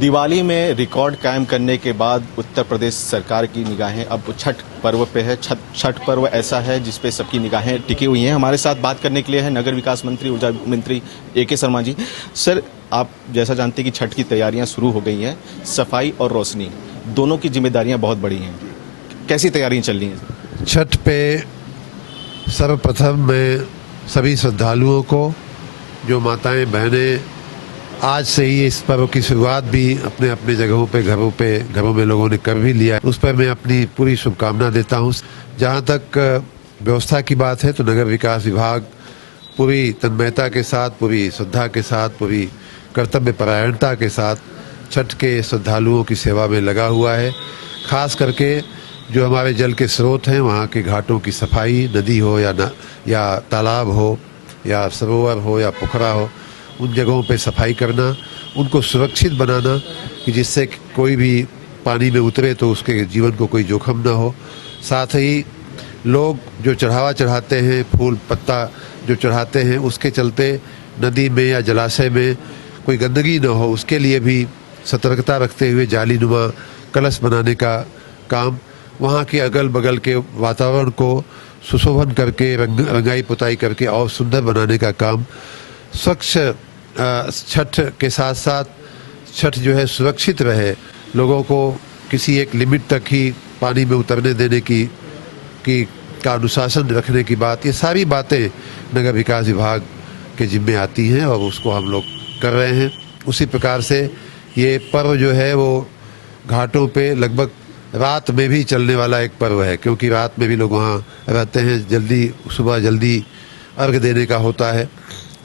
दिवाली में रिकॉर्ड कायम करने के बाद उत्तर प्रदेश सरकार की निगाहें अब छठ पर्व पे है। छठ पर्व ऐसा है जिसपे सबकी निगाहें टिकी हुई हैं। हमारे साथ बात करने के लिए है नगर विकास मंत्री, ऊर्जा मंत्री ए.के. शर्मा जी। सर, आप जैसा जानते हैं कि छठ की तैयारियां शुरू हो गई हैं। सफाई और रोशनी दोनों की जिम्मेदारियां बहुत बड़ी हैं। कैसी तैयारियां चल रही हैं? छठ पे सर्वप्रथम मैं सभी श्रद्धालुओं को, जो माताएं बहनें आज से ही इस पर्व की शुरुआत भी अपने अपने जगहों पे घरों में लोगों ने कर भी लिया है, उस पर मैं अपनी पूरी शुभकामना देता हूँ। जहाँ तक व्यवस्था की बात है तो नगर विकास विभाग पूरी तन्मयता के साथ, पूरी श्रद्धा के साथ, पूरी कर्तव्य परायणता के साथ छठ के श्रद्धालुओं की सेवा में लगा हुआ है। खास करके जो हमारे जल के स्रोत हैं, वहाँ के घाटों की सफाई, नदी हो या तालाब हो या सरोवर हो या पोखरा हो, उन जगहों पे सफाई करना, उनको सुरक्षित बनाना कि जिससे कोई भी पानी में उतरे तो उसके जीवन को कोई जोखिम ना हो। साथ ही लोग जो चढ़ावा चढ़ाते हैं, फूल पत्ता जो चढ़ाते हैं, उसके चलते नदी में या जलाशय में कोई गंदगी न हो, उसके लिए भी सतर्कता रखते हुए जालीनुमा कलश बनाने का काम, वहाँ के अगल बगल के वातावरण को सुशोभन करके रंगाई पुताई करके और सुंदर बनाने का काम, स्वच्छ छठ के साथ साथ छठ जो है सुरक्षित रहे, लोगों को किसी एक लिमिट तक ही पानी में उतरने देने का अनुशासन रखने की बात, ये सारी बातें नगर विकास विभाग के जिम्मे आती हैं और उसको हम लोग कर रहे हैं। उसी प्रकार से ये पर्व जो है वो घाटों पे लगभग रात में भी चलने वाला एक पर्व है, क्योंकि रात में भी लोग वहाँ रहते हैं, सुबह जल्दी अर्घ देने का होता है,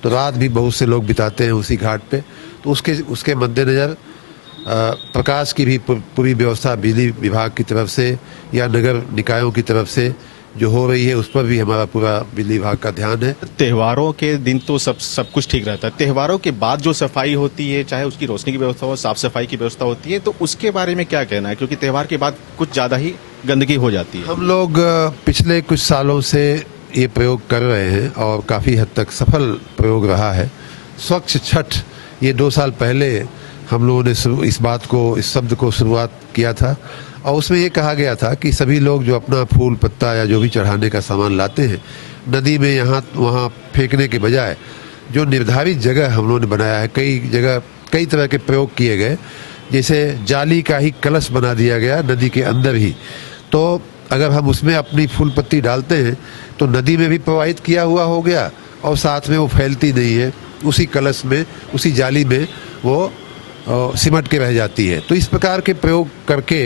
तो रात भी बहुत से लोग बिताते हैं उसी घाट पे। तो उसके मद्देनज़र प्रकाश की भी पूरी व्यवस्था बिजली विभाग की तरफ से या नगर निकायों की तरफ से जो हो रही है, उस पर भी हमारा पूरा बिजली विभाग का ध्यान है। त्योहारों के दिन तो सब कुछ ठीक रहता है। त्योहारों के बाद जो सफाई होती है, चाहे उसकी रोशनी की व्यवस्था हो, साफ सफाई की व्यवस्था होती है, तो उसके बारे में क्या कहना है? क्योंकि त्योहार के बाद कुछ ज़्यादा ही गंदगी हो जाती है। हम लोग पिछले कुछ सालों से ये प्रयोग कर रहे हैं और काफ़ी हद तक सफल प्रयोग रहा है। स्वच्छ छठ, ये 2 साल पहले हम लोगों ने इस शब्द को शुरुआत किया था और उसमें ये कहा गया था कि सभी लोग जो अपना फूल पत्ता या जो भी चढ़ाने का सामान लाते हैं, नदी में यहाँ वहाँ फेंकने के बजाय जो निर्धारित जगह हम लोगों ने बनाया है, कई जगह कई तरह के प्रयोग किए गए, जैसे जाली का ही कलश बना दिया गया नदी के अंदर ही, तो अगर हम उसमें अपनी फूल पत्ती डालते हैं तो नदी में भी प्रवाहित किया हुआ हो गया और साथ में वो फैलती नहीं है, उसी कलश में, उसी जाली में वो सिमट के रह जाती है। तो इस प्रकार के प्रयोग करके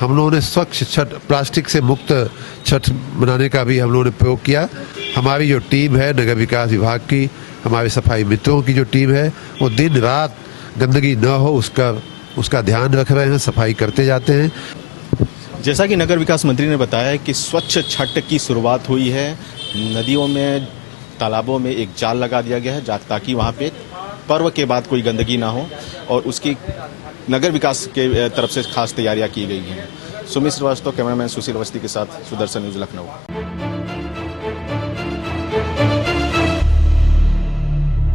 हम लोगों ने स्वच्छ छठ, प्लास्टिक से मुक्त छठ मनाने का भी हम लोगों ने प्रयोग किया। हमारी जो टीम है नगर विकास विभाग की, हमारे सफाई मित्रों की जो टीम है, वो दिन रात गंदगी न हो उसका ध्यान रख रहे हैं, सफाई करते जाते हैं। जैसा कि नगर विकास मंत्री ने बताया कि स्वच्छ छठ की शुरुआत हुई है। नदियों में, तालाबों में एक जाल लगा दिया गया है ताकि वहाँ पे पर्व के बाद कोई गंदगी ना हो, और उसकी नगर विकास के तरफ से खास तैयारियां की गई हैं। सुमित श्रीवास्तव, कैमरामैन सुशील अवस्थी के साथ सुदर्शन न्यूज़, लखनऊ।